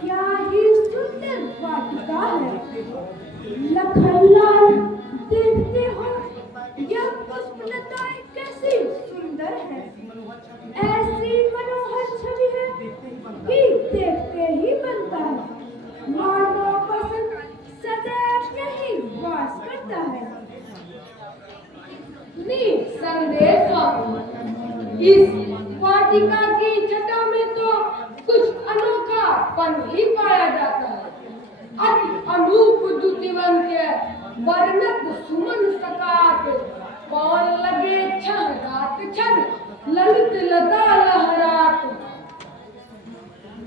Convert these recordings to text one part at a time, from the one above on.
क्या ही सुंदर वाटिका है। लखनलाल, देखते हो यह पुष्पलताएं कैसी सुंदर है। ऐसी मनोहर छवि है कि देखते ही बनता है मानो पसंद सदैव यही वास करता है। निसंदेह स्वामी, इस वाटिका की छटा में तो कुछ अनोखापन ही पाया जाता है। अति अनूप द्युतिवंत वर्णत सुमन सकात, कौन लगे छह रात छन ललित लता लहरात।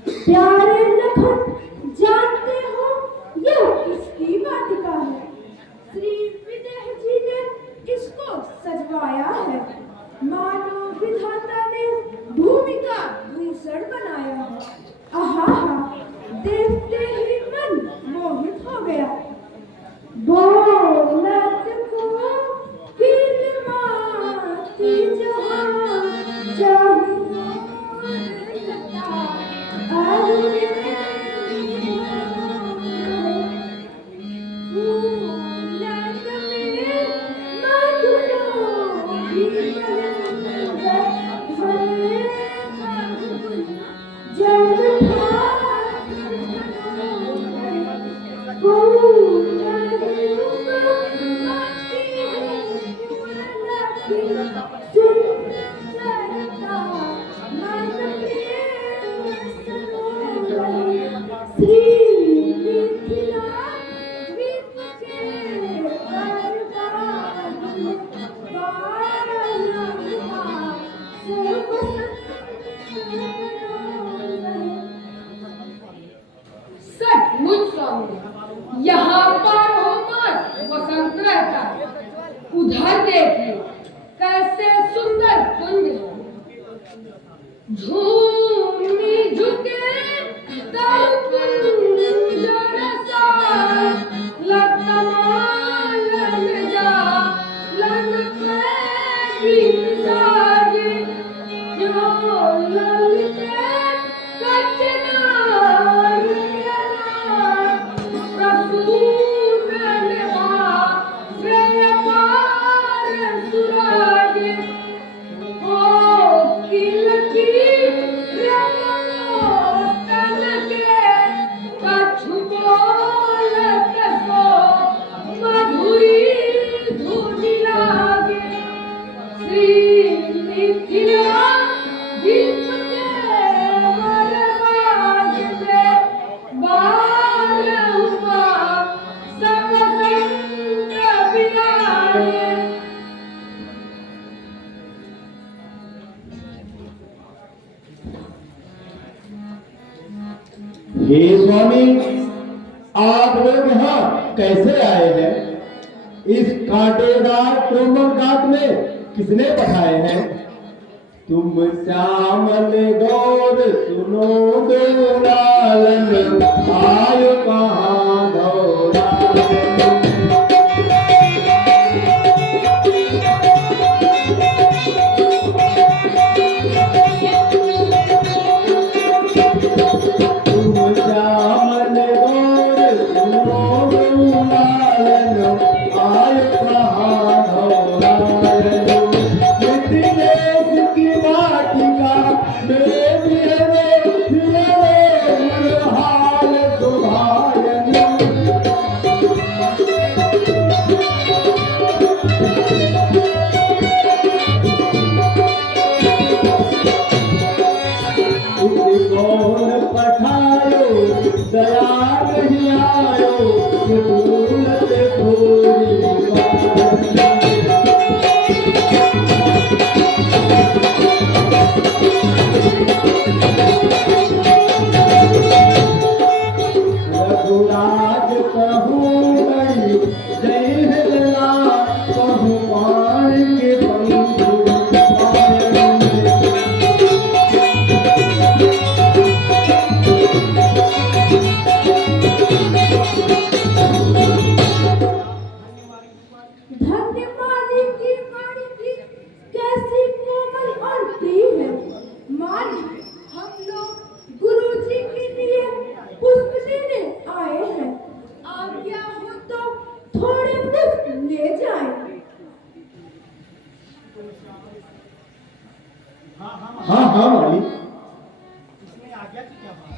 प्यारे लखन, जानते हो यह किसकी वाटिका है? श्री विदेह जी ने इसको सजवाया है। मानो विधाता ने भूमि का भूषण बनाया है। आहा, देखते ही मन मोहित हो गया। दौलत को खिलवाती जहां चाहूं यहाँ पर रोमांच वसंत रहता है। उधर देखिए कैसे सुंदर कुंज झूमी झुके तब कुंज रसा लतमान जा लन पे साजे जो ललित हे स्वामी, आप लोग यहाँ कैसे आए हैं? इस कांटेदार कोमल घाट में किसने पठाए हैं? तुम श्यामल गौर सुनो दो लालन, आयो कहाँ दौड़ा।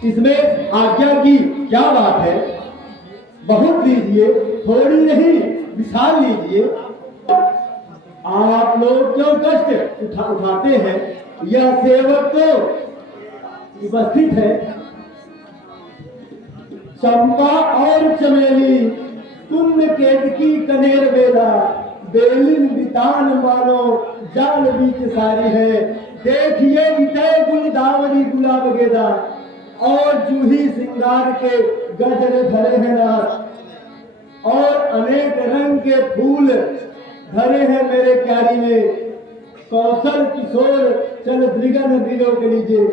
इसमें आज्ञा की क्या बात है? बहुत लीजिए, थोड़ी नहीं, विशाल लीजिए। आप लोग क्यों कष्ट उठाते हैं? यह सेवक तो उपस्थित है। चंपा और चमेली, तुम केतकी कनेर बेला, बेलिन बितान मानो जाल बीच सारी है। देखिए बितय गुलदावरी गुलाब गेदा, और जूही सिंगार के गजरे धरे हैं रात, और अनेक रंग के फूल धरे हैं मेरे क्यारी में। कौशल किशोर चल द्रिगन दिलो के लीजिए,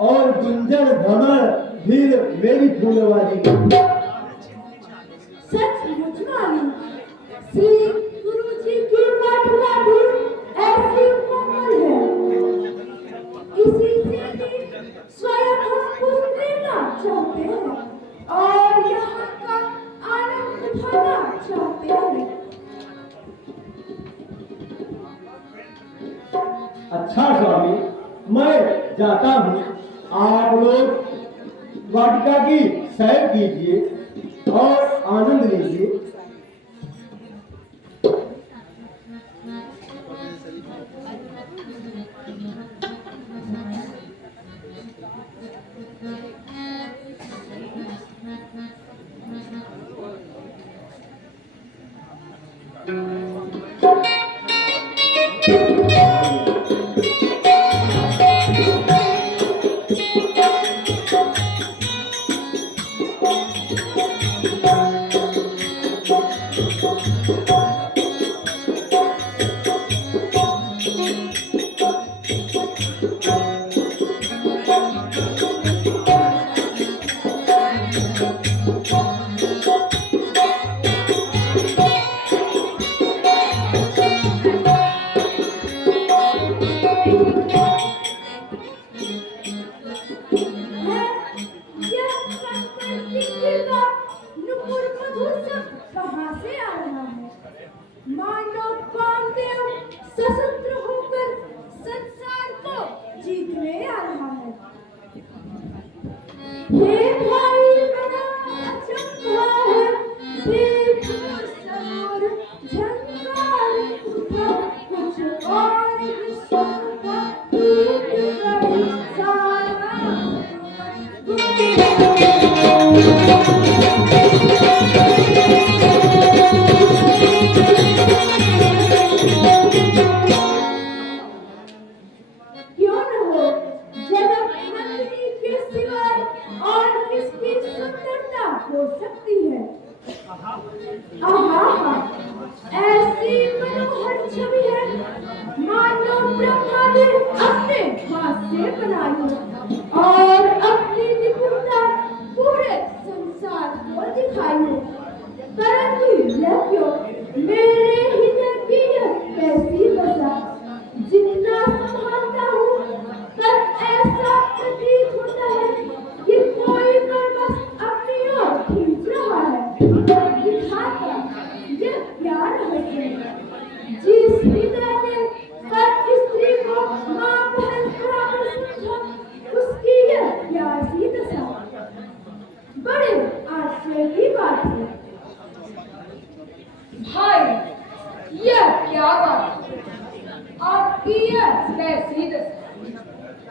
और गुंजर भ्रमर धीर मेरी फूलवारी। सचमुच मानी श्री गुरु जी की पाठुका भी ऐसी कोमल है। इसी से ही स्वयं हम कुछ लेना चाहते हैं और यहाँ का आनंद उठाना चाहते हैं। अच्छा स्वामी, मैं जाता हूँ। आप लोग वाटिका की सैर कीजिए और आनंद लीजिए।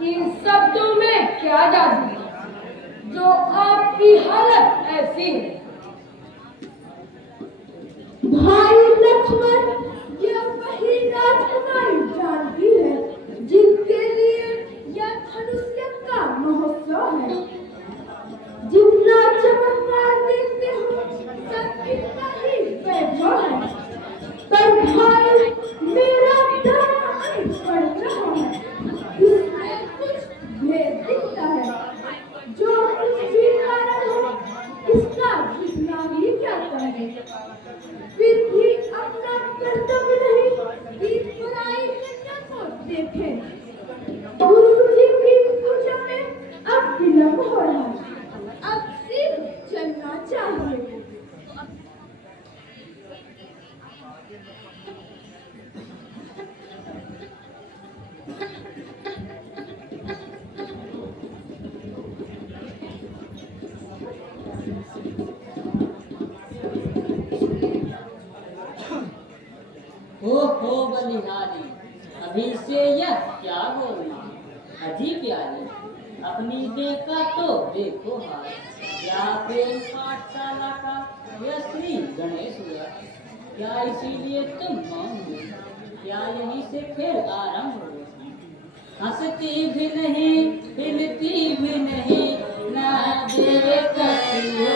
इन शब्दों में क्या जादू है जो आपकी हालत ऐसी है? भाई लक्ष्मण, यह वही राजकुमारी जानती है जिनके लिए यह धनुष का महोत्सव है। जितना चमत्कार देखते हो सब इतना ही वैभव है, पर भाई मेरा दाना बढ़ रहा है। इसमें कुछ भेद दिखता है। जो कुछ भी कारण हो इसका कितना ही क्या कहे, फिर भी अपना कर्तव्य नहीं कि बुराई करने को देखे। गुरु जी की पूजा में अब विलंब हो रहा है, अब सिर्फ चलना चाहिए। हो बलिहारी, अभी से यह क्या बोली, अजी प्यारी, अपनी देखा तो देखो हाल, क्या प्रेम पाठशाला का यह श्री गणेश हुआ, क्या इसीलिए तुम मौन हो, क्या यहीं से फिर आरंभ हो, हंसती भी नहीं हिलती भी नहीं, ना देखती हो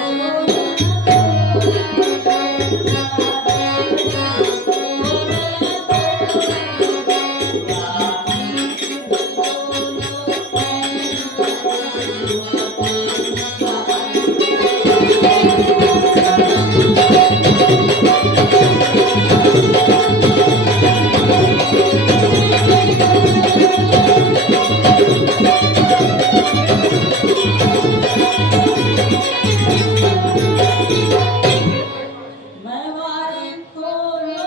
मैं वारी खोलो है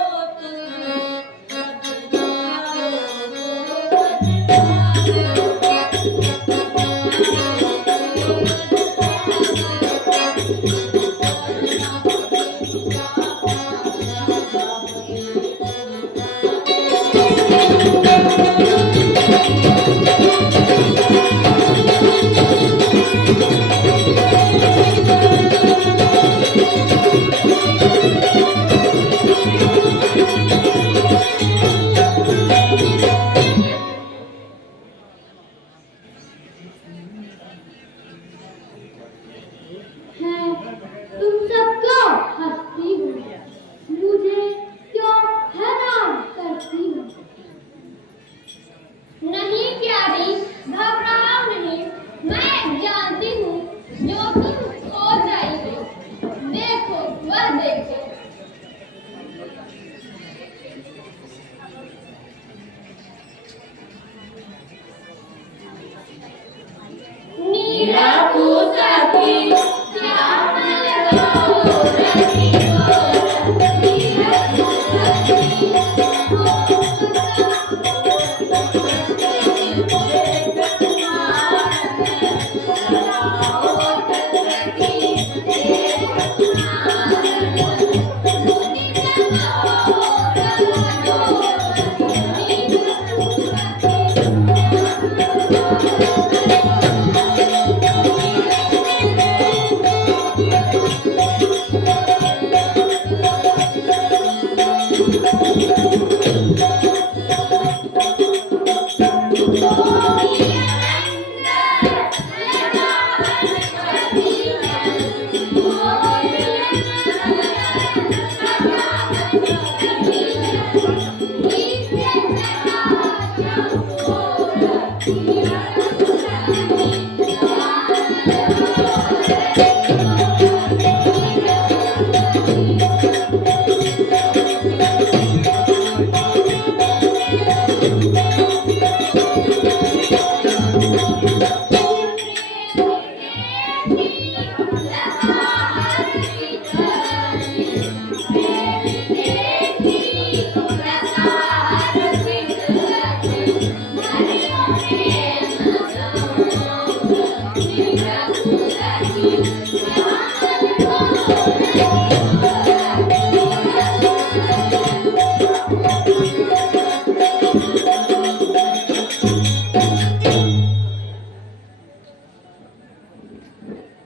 तुम सब क्यों हंसती हो, मुझे क्यों हैरान करती हो। नहीं प्यारी, घबराओ नहीं, मैं जानती हूँ जो तुम खो जाएगी। देखो वह देखो, नीला पूछती क्या मन को रखी हो, नीला पूछती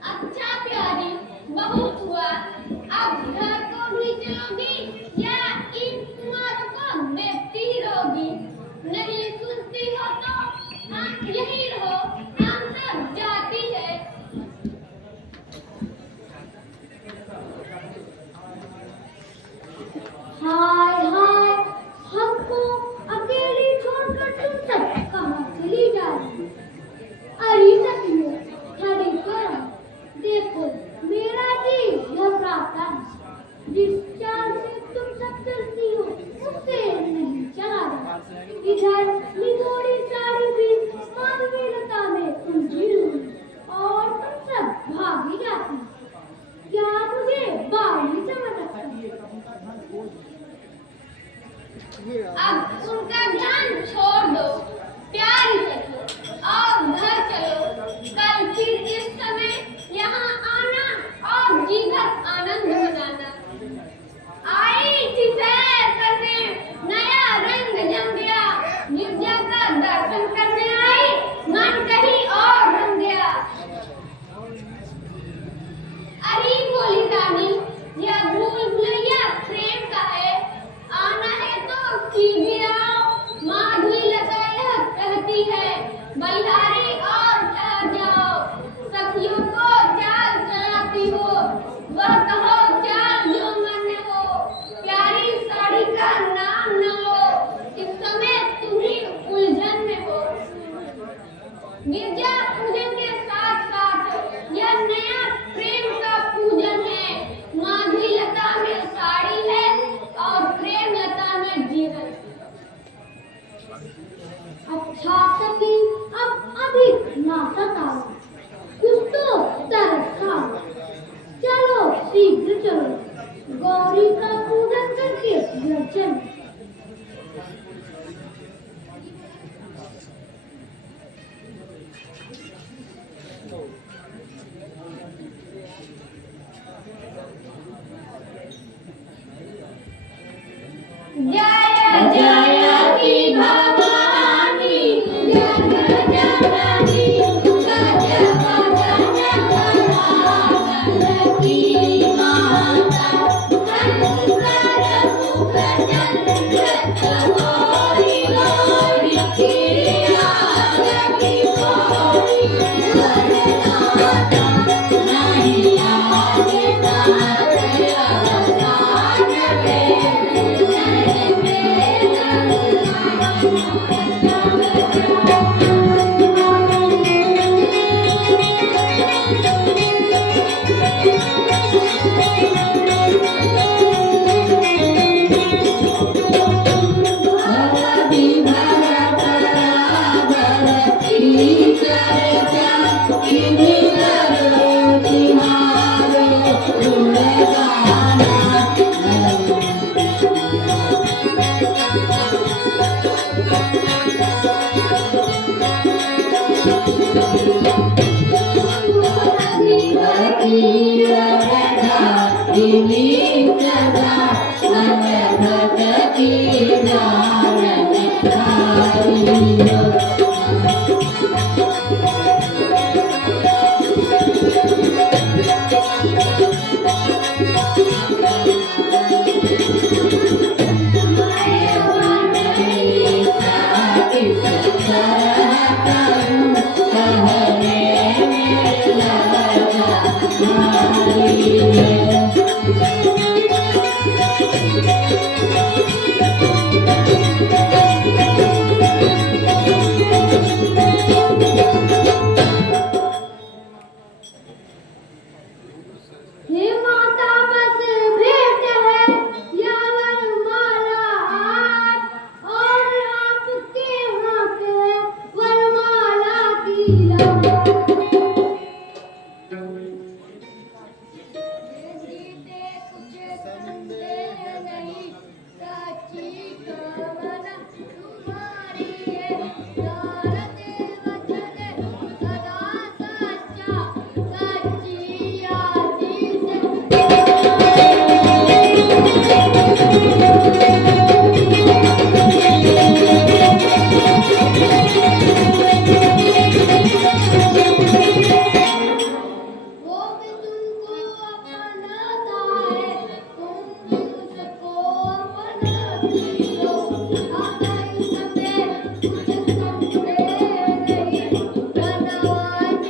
अच्छा प्यारी, बहुत हुआ। अब घर को भी चलोगी या इन कुमारों को देखती ही रहोगी? नहीं सुनती हो तो हम यही रहो, हम सब जाती है। हाय हाय, हमको अकेली छोड़कर तुम सब कहाँ चली जा रही। अरे सखियों, खड़ी करो, देखो मेरा जी घबराता है। जिस चाल से तुम सब चलती हो उससे नहीं चला रहा। इधर निगोरी साड़ी भी माधवी लता में उलझी हुई और तुम सब भागी जाती। क्या मुझे बावली समझ आता? अब उनका ध्यान छोड़ दो, प्यारी सखी, और घर चलो। कल फिर इस समय यहाँ आना और जी भर आनंद मनाना। आई थी सैर करने नया हे माता बस भेंट है या वरमाला आज और आपके हाथ है वरमाला की जीते कुछ संदेह नहीं सच्ची कामना तुम्हारी है भारत वचन सदा सच्चा सच्ची आशीष वो भी तुमको अपनाता है तुम भी उसको अपनाती हो हमारी समय कुछ संदेह नहीं धन्यवाद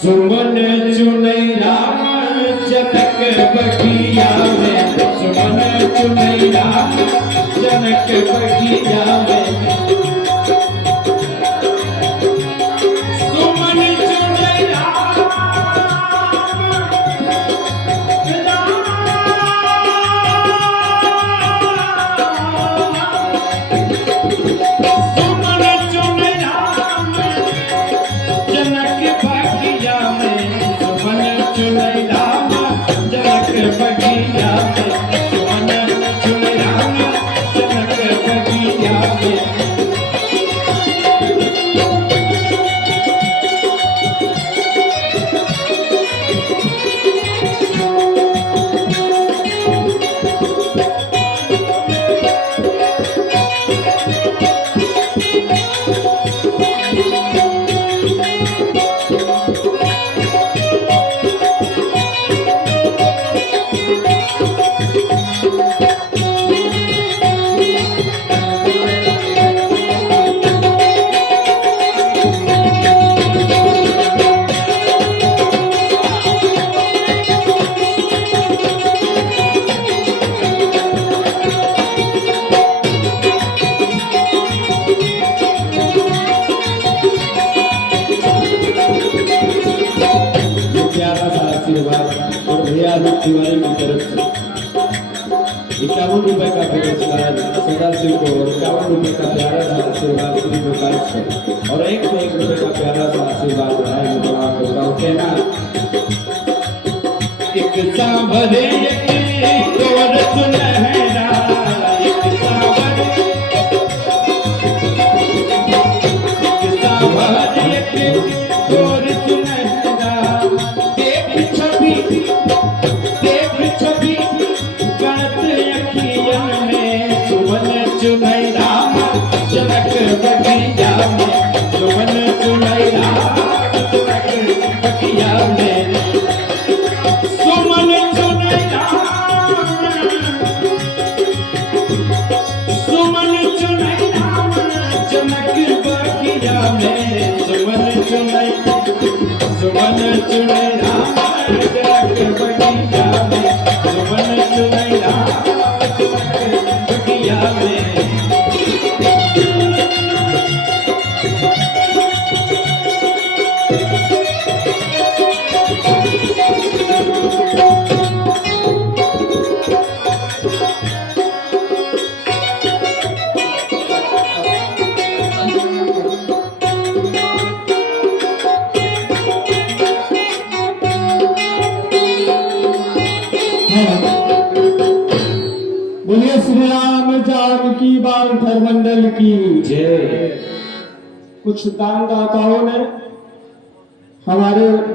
सुमन चुनैया जनक बगिया में सुमन चुनैया जनक बगिया में सुमन चुनैया सुमन चुनैया जनक बगिया में सुमन चुनैया जनक बगिया में सुमन चुनैया जनक बगिया में प्यारा सा आशीर्वाद और भैया तिवारी की तरफ से 51 रुपए का पुरस्कार सदाशिव को और 51 रुपए का प्यारा सा आशीर्वाद श्री प्रकाश को और 101 रुपए का प्यारा सा आशीर्वाद है बताओ कहना एक सांभरे एक तोर सुनहरा एक सांभरे एक तोर सुनहरा देख छवि गणत अखियन में सुमन चुनैया जनक बगिया में सुमन चुनैया जनक बगिया में सुमन चुनैया सुमन चुनैया जनक बगिया में सुमन चुनैया सुमन चुनैया जनक बगिया में सुमन चुनैया जनक बगिया में बोलिए श्री राम जानकी बांधर मंडल की जय। कुछ दानदाताओं ने हमारे